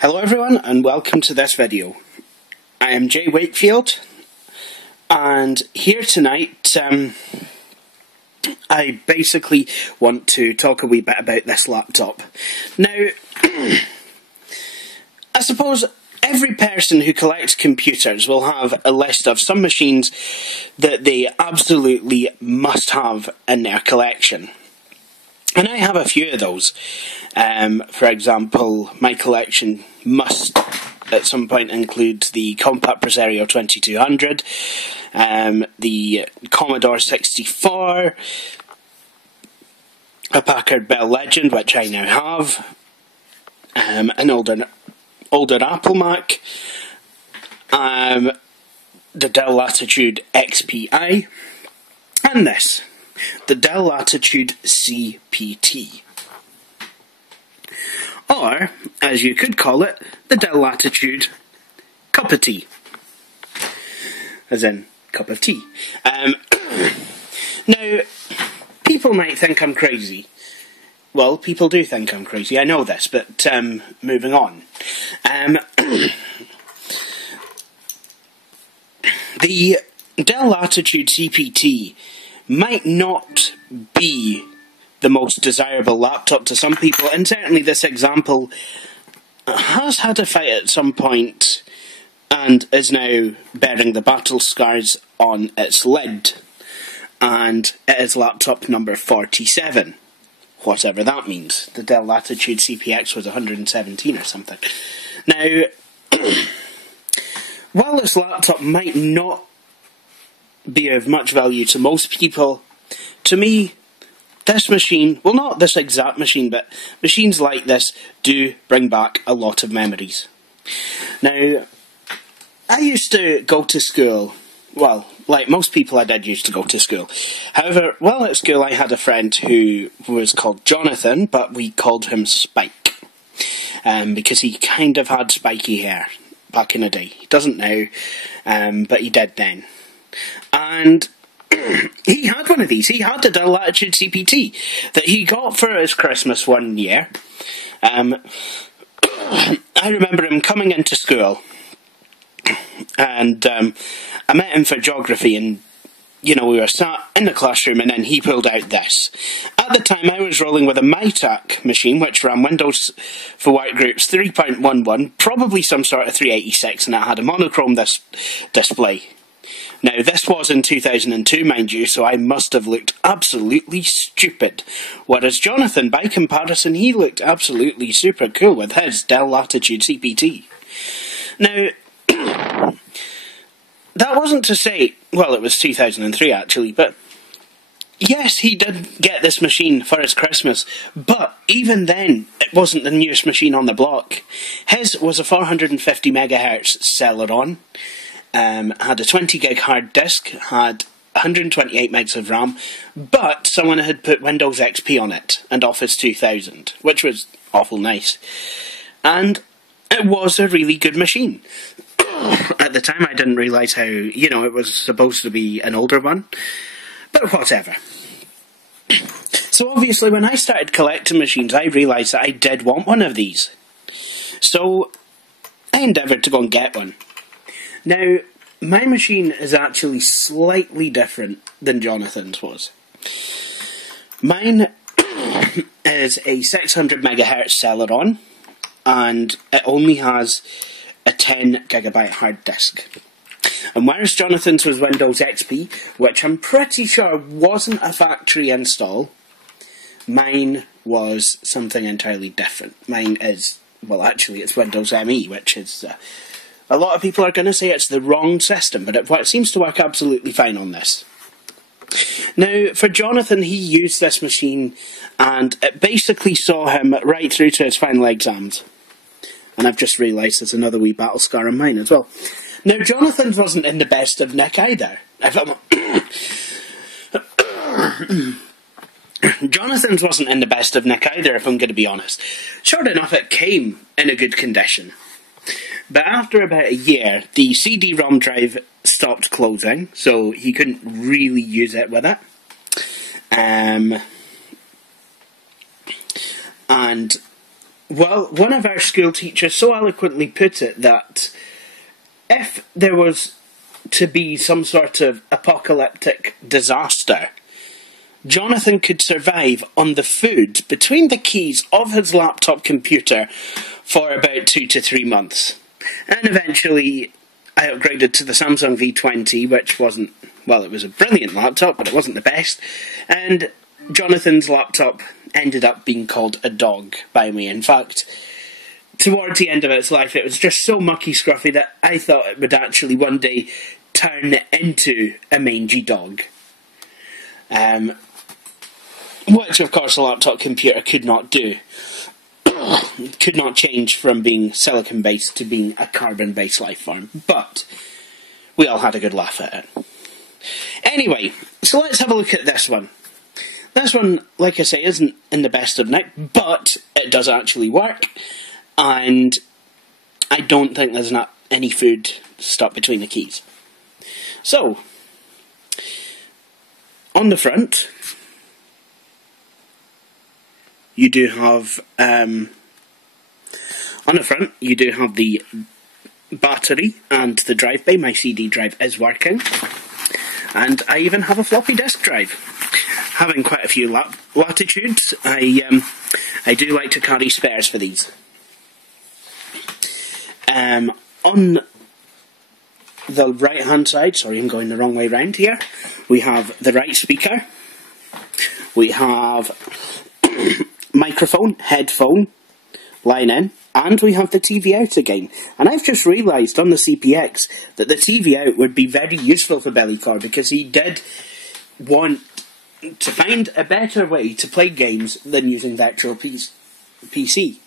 Hello everyone and welcome to this video. I am Jay Wakefield and here tonight I basically want to talk a wee bit about this laptop. Now, I suppose every person who collects computers will have a list of some machines that they absolutely must have in their collection. And I have a few of those. For example, my collection must at some point include the Compaq Presario 2200, the Commodore 64, a Packard Bell Legend, which I now have, an older Apple Mac, the Dell Latitude XPi, and this, the Dell Latitude CPt. Or, as you could call it, the Dell Latitude Cup of Tea. As in, cup of tea. Now, people might think I'm crazy. Well, people do think I'm crazy, I know this, but moving on. The Dell Latitude CPt might not be the most desirable laptop to some people, and certainly this example has had a fight at some point and is now bearing the battle scars on its lid, and it is laptop number 47, whatever that means. The Dell Latitude CPX was 117 or something. Now, while this laptop might not be of much value to most people, to me, this machine, well, not this exact machine, but machines like this do bring back a lot of memories. Now, I used to go to school, well, like most people I did used to go to school. However, while at school I had a friend who was called Jonathan, but we called him Spike, because he kind of had spiky hair back in the day. He doesn't now, but he did then. And he had one of these. He had the Dell Latitude CPt that he got for his Christmas one year. I remember him coming into school, and I met him for geography, and you know, we were sat in the classroom, and then he pulled out this. At the time, I was rolling with a MyTac machine, which ran Windows for Workgroups 3.11, probably some sort of 386, and it had a monochrome display. Now, this was in 2002, mind you, so I must have looked absolutely stupid. Whereas Jonathan, by comparison, he looked absolutely super cool with his Dell Latitude CPt. Now, that wasn't to say, well, it was 2003 actually, but yes, he did get this machine for his Christmas, but even then, it wasn't the newest machine on the block. His was a 450 MHz Celeron. Had a 20 gig hard disk, had 128 megs of RAM, but someone had put Windows XP on it, and Office 2000, which was awful nice. And it was a really good machine. At the time I didn't realise how, you know, it was supposed to be an older one, but whatever. So obviously when I started collecting machines, I realised that I did want one of these. So I endeavoured to go and get one. Now, my machine is actually slightly different than Jonathan's was. Mine is a 600 MHz Celeron, and it only has a 10 GB hard disk. And whereas Jonathan's was Windows XP, which I'm pretty sure wasn't a factory install, mine was something entirely different. Mine is, well, actually it's Windows ME, which is... a lot of people are going to say it's the wrong system, but it seems to work absolutely fine on this. Now, for Jonathan, he used this machine, and it basically saw him right through to his final exams. And I've just realised there's another wee battle scar on mine as well. Now, Jonathan's wasn't in the best of nick either. Jonathan's wasn't in the best of nick either, if I'm going to be honest. Sure enough, it came in a good condition. But after about a year, the CD-ROM drive stopped closing, so he couldn't really use it with it. And, well, one of our school teachers so eloquently put it that if there was to be some sort of apocalyptic disaster, Jonathan could survive on the food between the keys of his laptop computer for about 2 to 3 months. And eventually I upgraded to the Samsung V20, which wasn't, well, it was a brilliant laptop, but it wasn't the best. And Jonathan's laptop ended up being called a dog by me. In fact, towards the end of its life, it was just so mucky scruffy that I thought it would actually one day turn into a mangy dog. Which, of course, a laptop computer could not do. Could not change from being silicon-based to being a carbon-based life form. But we all had a good laugh at it. Anyway, so let's have a look at this one. This one, like I say, isn't in the best of nick, but it does actually work. And I don't think there's not any food stuck between the keys. So, on the front, you do have, the battery and the drive bay. My CD drive is working. And I even have a floppy disk drive. Having quite a few Latitudes, I do like to carry spares for these. On the right hand side, sorry I'm going the wrong way round here, we have the right speaker, we have microphone, headphone, line in, and we have the TV out again. And I've just realised on the CPX that the TV out would be very useful for Bellycore, because he did want to find a better way to play games than using virtual PC.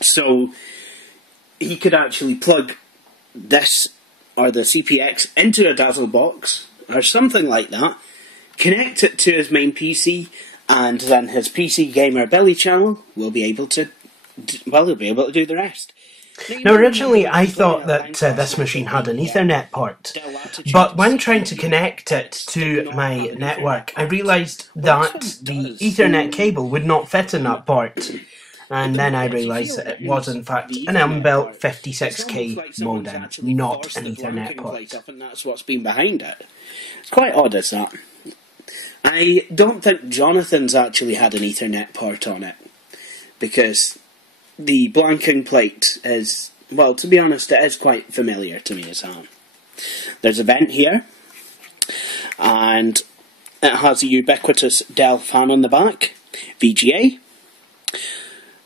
So he could actually plug this or the CPX into a Dazzle box or something like that, connect it to his main PC, and then his PC Gamer Belly channel will be able to, well, he'll be able to do the rest. Now, originally I thought that this machine had an Ethernet port, but when trying to connect it to my network, I realised that the Ethernet cable would not fit in that port. And then I realised that it was in fact an inbuilt 56k modem, not an Ethernet port. And that's what's been behind it. It's quite odd, is that? I don't think Jonathan's actually had an Ethernet port on it, because the blanking plate is, well, to be honest, it is quite familiar to me as that. There's a vent here, and it has a ubiquitous Dell fan on the back, VGA,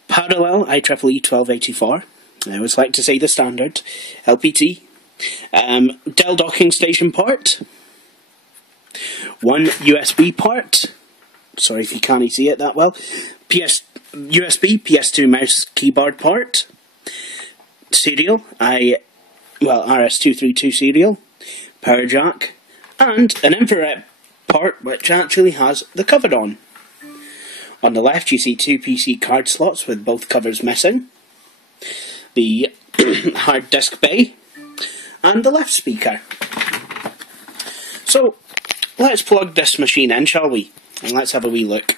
parallel IEEE 1284, I always like to say the standard, LPT, Dell docking station port, one USB port, sorry if you can't see it that well, USB, PS2 mouse keyboard port, serial, RS232 serial, power jack, and an infrared port which actually has the cover on. On the left you see two PC card slots with both covers missing, the hard disk bay, and the left speaker. So, let's plug this machine in, shall we? And let's have a wee look.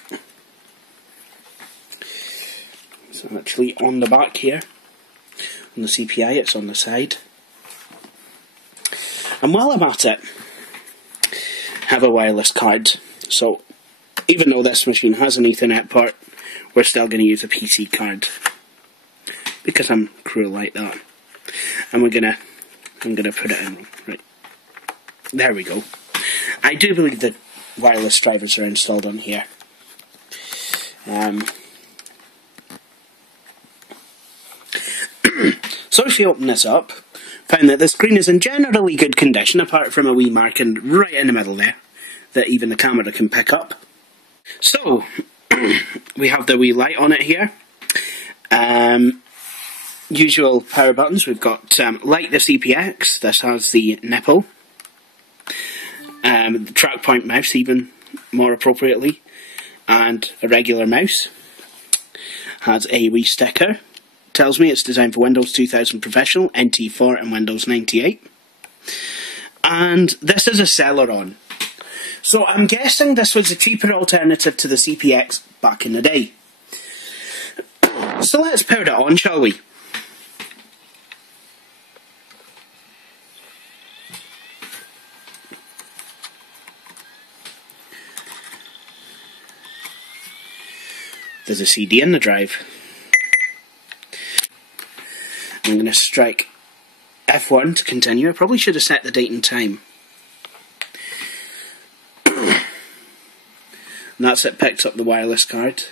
It's actually on the back here. On the CPI, it's on the side. And while I'm at it, I have a wireless card. So, even though this machine has an Ethernet port, we're still going to use a PC card. Because I'm cruel like that. And I'm gonna put it in. Right. There we go. I do believe the wireless drivers are installed on here. So if you open this up, find that the screen is in generally good condition, apart from a wee marking right in the middle there. that even the camera can pick up. So, we have the wee light on it here. Usual power buttons. We've got like the CPX, this has the nipple. The track point mouse even more appropriately. And a regular mouse. Has a wee sticker. Tells me it's designed for Windows 2000 Professional, NT4 and Windows 98. And this is a Celeron. So I'm guessing this was a cheaper alternative to the CPX back in the day. So let's power it on, shall we? There's a CD in the drive. I'm going to strike F1 to continue. I probably should have set the date and time. And that's it, picked up the wireless card.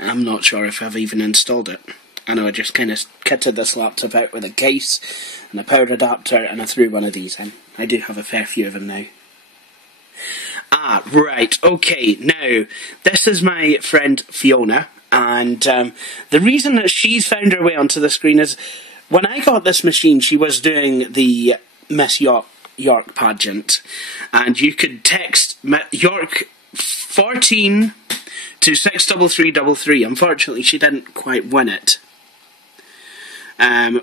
I'm not sure if I've even installed it. I know I just kind of kitted this laptop out with a case and a power adapter, and I threw one of these in. I do have a fair few of them now. Ah, right, okay, now, this is my friend Fiona, and the reason that she's found her way onto the screen is, when I got this machine, she was doing the Miss York pageant, and you could text York 14 to 63333. Unfortunately, she didn't quite win it,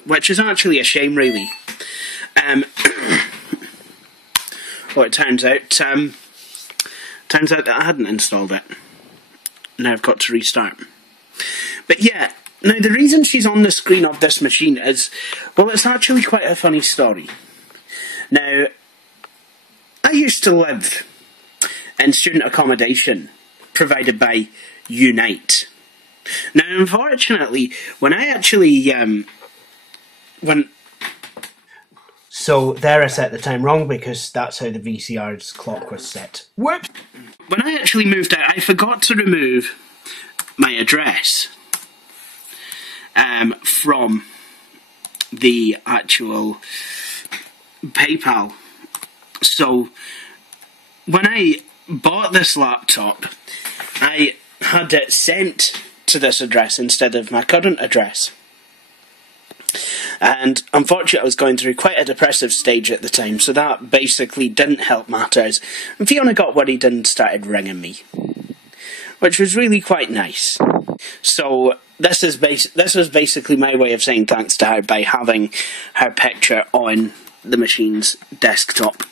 which is actually a shame, really. Well, it turns out that I hadn't installed it. Now I've got to restart. But yeah, now the reason she's on the screen of this machine is, well, it's actually quite a funny story. Now, I used to live in student accommodation provided by Unite. Now, unfortunately, when I actually, So there I set the time wrong because that's how the VCR's clock was set. Whoops! When I actually moved out, I forgot to remove my address from the actual PayPal. So when I bought this laptop, I had it sent to this address instead of my current address. And unfortunately I was going through quite a depressive stage at the time, so that basically didn't help matters. And Fiona got worried and started ringing me, which was really quite nice. So this was basically my way of saying thanks to her by having her picture on the machine's desktop.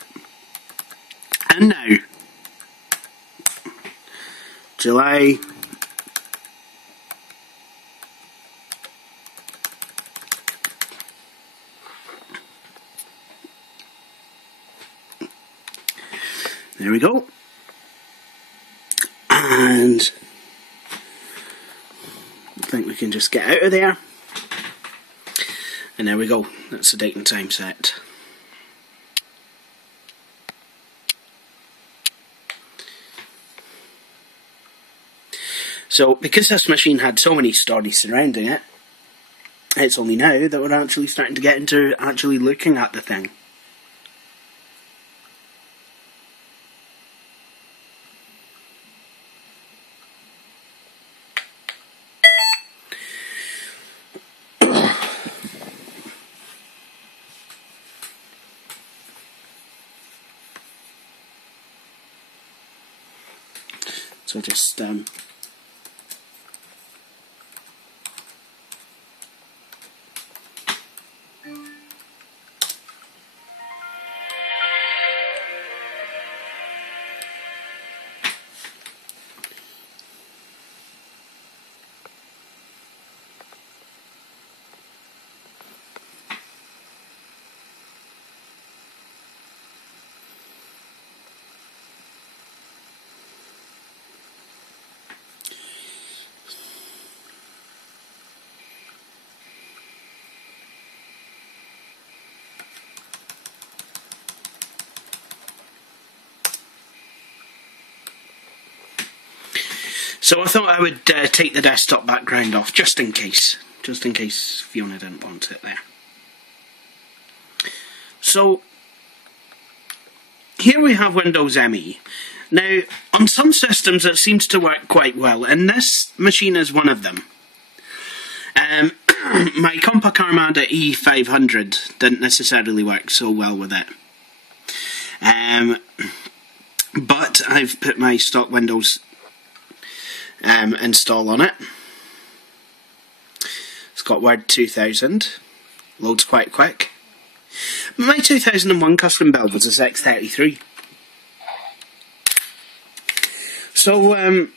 And now, July. There we go. And I think we can just get out of there. And there we go. That's the date and time set. So, because this machine had so many stories surrounding it, it's only now that we're actually starting to get into actually looking at the thing. So just So I thought I would take the desktop background off, just in case just in case Fiona didn't want it there. So, here we have Windows ME. Now, on some systems it seems to work quite well, and this machine is one of them. My Compaq Armada E500 didn't necessarily work so well with it. But I've put my stock Windows install on it. It's got Word 2000, loads quite quick. My 2001 custom build was a 633. So,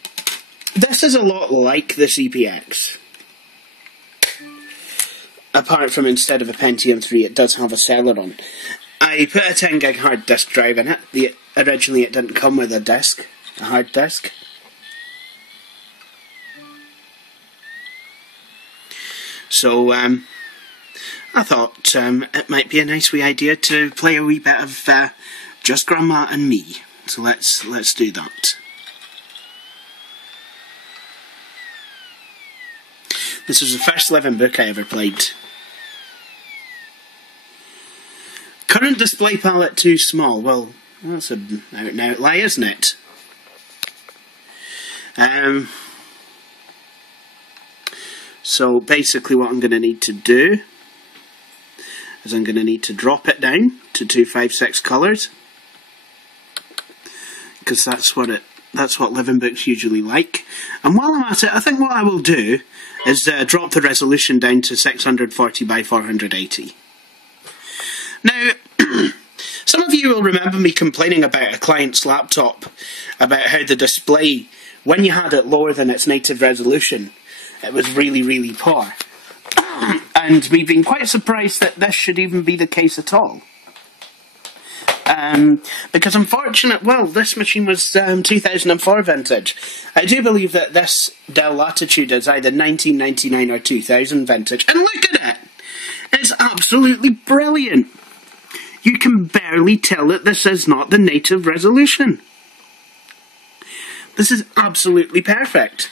this is a lot like the CPX. Apart from instead of a Pentium 3, it does have a Celeron. I put a 10 gig hard disk drive in it. Originally it didn't come with a hard disk. So, I thought it might be a nice wee idea to play a wee bit of Just Grandma and Me. So let's do that. This was the first living book I ever played. Current display palette too small. Well, that's an out-and-out lie, isn't it? So basically what I'm going to need to do is I'm going to need to drop it down to 256 colours, because that's what living books usually like. And while I'm at it, I think what I will do is drop the resolution down to 640 by 480. Now, some of you will remember me complaining about a client's laptop, about how the display, when you had it lower than its native resolution, it was really, really poor. And we've been quite surprised that this should even be the case at all. Because this machine was 2004 vintage. I do believe that this Dell Latitude is either 1999 or 2000 vintage. And look at it! It's absolutely brilliant! You can barely tell that this is not the native resolution. This is absolutely perfect.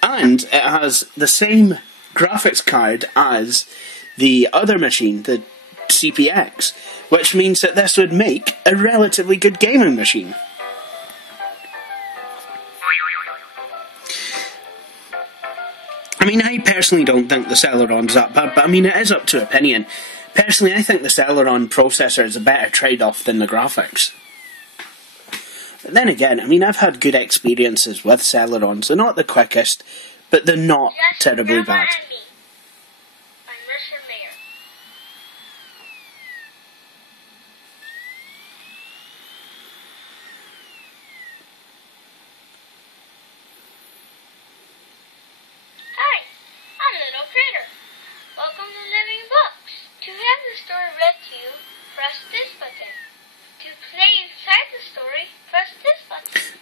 And it has the same graphics card as the other machine, the CPX, which means that this would make a relatively good gaming machine. I mean, I personally don't think the Celeron's that bad, but I mean, it is up to opinion. Personally, I think the Celeron processor is a better trade-off than the graphics. But then again, I mean, I've had good experiences with Celerons. They're not the quickest, but they're not terribly bad.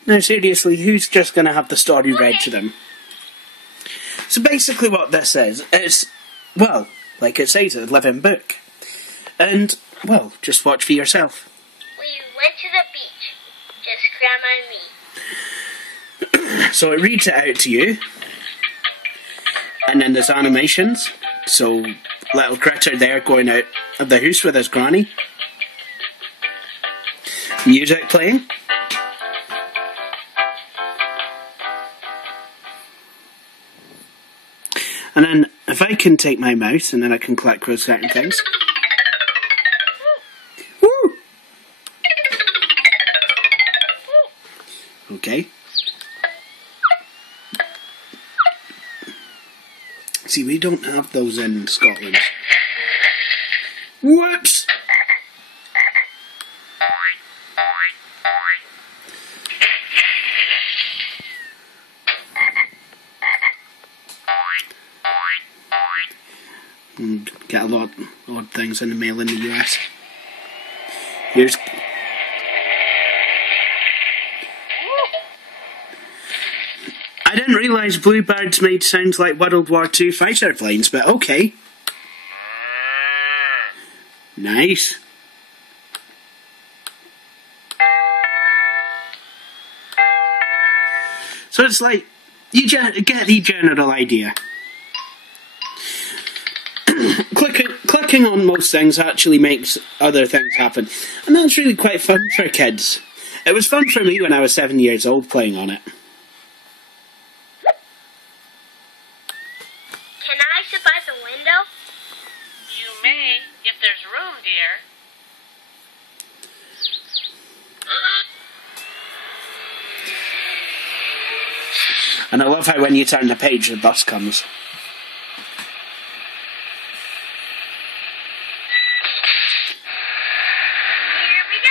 Now seriously, who's just going to have the story read to them? So basically what this is, it's, well, like it says, a living book. And, well, just watch for yourself. We went to the beach, just Grandma and me. So it reads it out to you. And then there's animations. So, little critter there going out of the house with his granny. Music playing. And then, if I can take my mouse, and then I can click those certain things. Woo! Okay. See, we don't have those in Scotland. Whoops! And get a lot of odd things in the mail in the US. Here's... I didn't realise bluebirds made sounds like World War II fighter planes, but okay. Nice. So it's like, you get the general idea. clicking on most things actually makes other things happen, and that's really quite fun for kids. It was fun for me when I was 7 years old playing on it. Can I sit by the window? You may, if there's room, dear. And I love how when you turn the page, the bus comes. Here we go.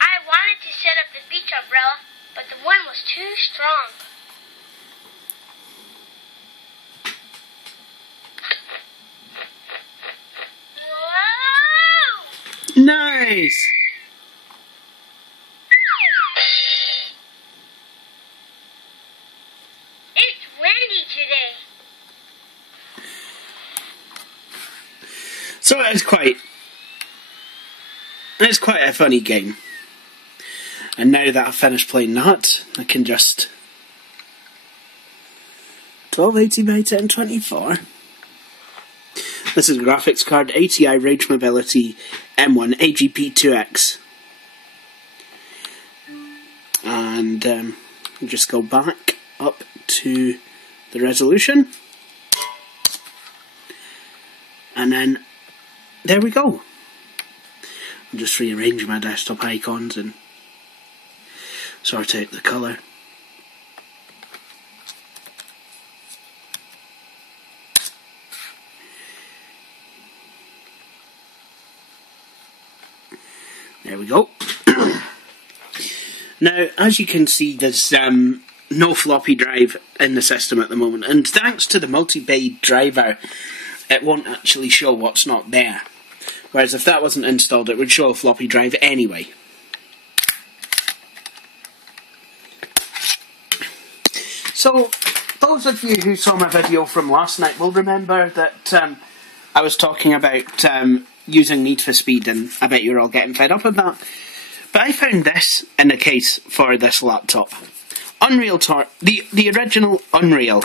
I wanted to set up the beach umbrella, but the wind was too strong. Whoa! Nice! It's windy today. So it's quite a funny game. And now that I've finished playing that, I can just 1280 by 1024. This is a graphics card, ATI Rage Mobility M1 AGP2X. And just go back up to the resolution. And then there we go. I'll just rearrange my desktop icons and sort out the colour. There we go. Now, as you can see, there's no floppy drive in the system at the moment, and thanks to the multi-bay driver, it won't actually show what's not there. Whereas if that wasn't installed, it would show a floppy drive anyway. So, those of you who saw my video from last night will remember that I was talking about using Need for Speed, and I bet you're all getting fed up with that. But I found this in the case for this laptop. The original Unreal.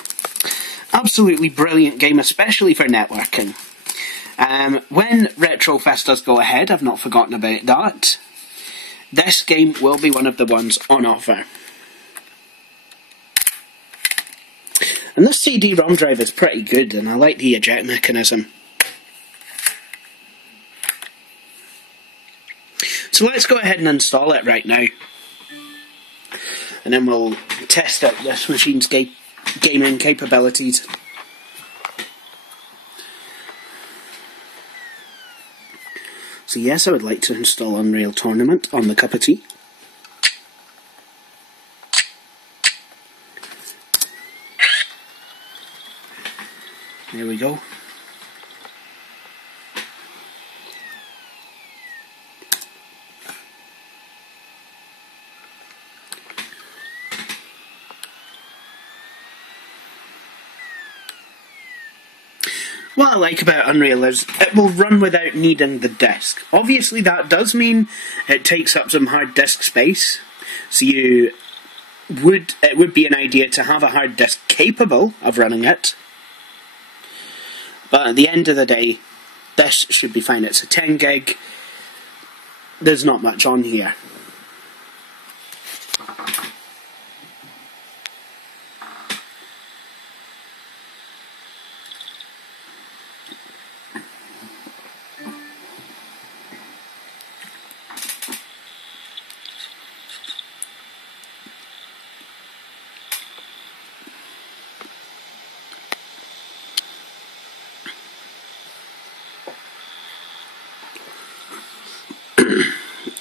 Absolutely brilliant game, especially for networking. When Retrofest does go ahead, I've not forgotten about that, this game will be one of the ones on offer. And this CD-ROM drive is pretty good, and I like the eject mechanism. So let's go ahead and install it right now. And then we'll test out this machine's gaming capabilities. So yes, I would like to install Unreal Tournament on the cup of tea. There we go. What I like about Unreal is it will run without needing the disk. Obviously that does mean it takes up some hard disk space, so it would be an idea to have a hard disk capable of running it. But at the end of the day, this should be fine. It's a 10 gig. There's not much on here.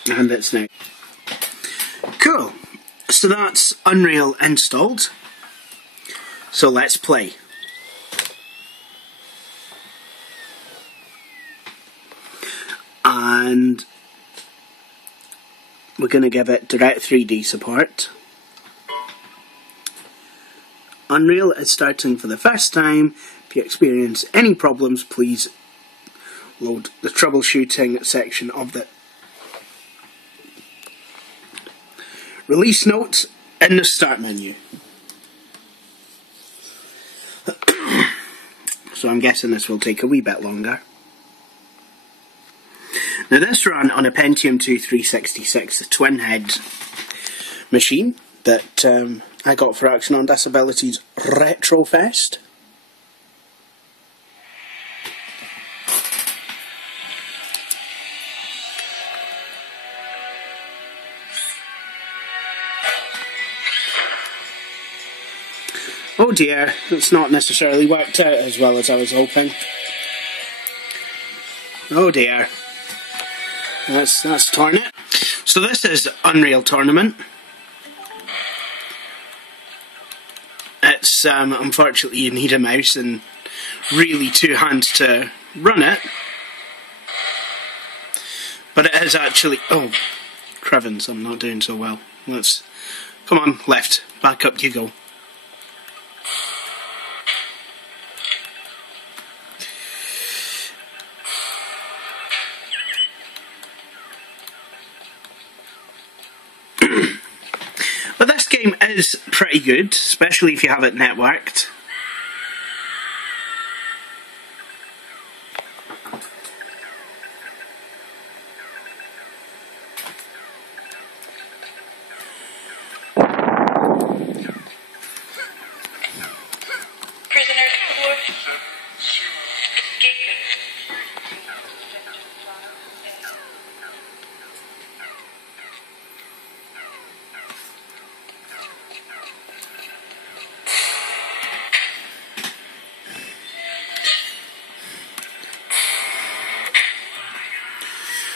And it's now. Cool. So that's Unreal installed. So let's play. And we're going to give it direct 3D support. Unreal is starting for the first time. If you experience any problems, please load the troubleshooting section of the release notes in the start menu. So I'm guessing this will take a wee bit longer. Now this ran on a Pentium 2 366, a twin head machine that I got for Action on Disability's Retrofest. Oh dear, it's not necessarily worked out as well as I was hoping. Oh dear. That's torn it. So this is Unreal Tournament. It's, unfortunately you need a mouse and really two hands to run it. But it is actually, oh, crevens, I'm not doing so well. Come on, left, back up you go. But this game is pretty good, especially if you have it networked. Prisoners of war. Escaping.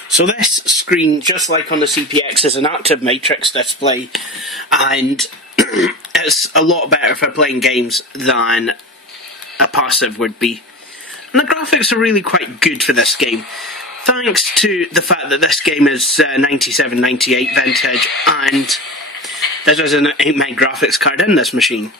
So this screen, just like on the CPX, is an active matrix display, and it's a lot better for playing games than a passive would be. And the graphics are really quite good for this game, thanks to the fact that this game is 97-98 vintage, and there is an 8-meg graphics card in this machine.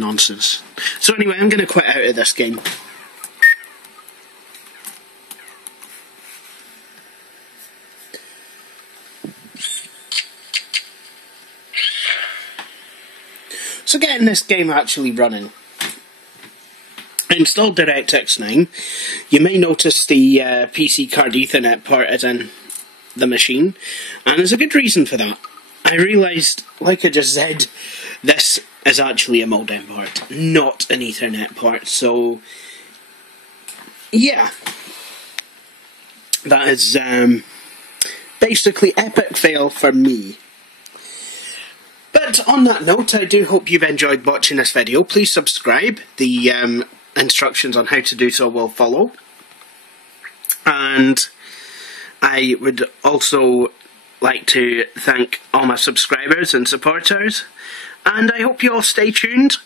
Nonsense. So anyway, I'm going to quit out of this game. So getting this game actually running. I installed DirectX 9. You may notice the PC card Ethernet port is in the machine, and there's a good reason for that. I realised, like I just said, this is actually a modem port, not an Ethernet port, so yeah, that is basically epic fail for me. But on that note, I do hope you've enjoyed watching this video. Please subscribe, the instructions on how to do so will follow, and I would also like to thank all my subscribers and supporters, and I hope you all stay tuned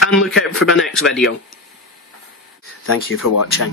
and look out for my next video. Thank you for watching.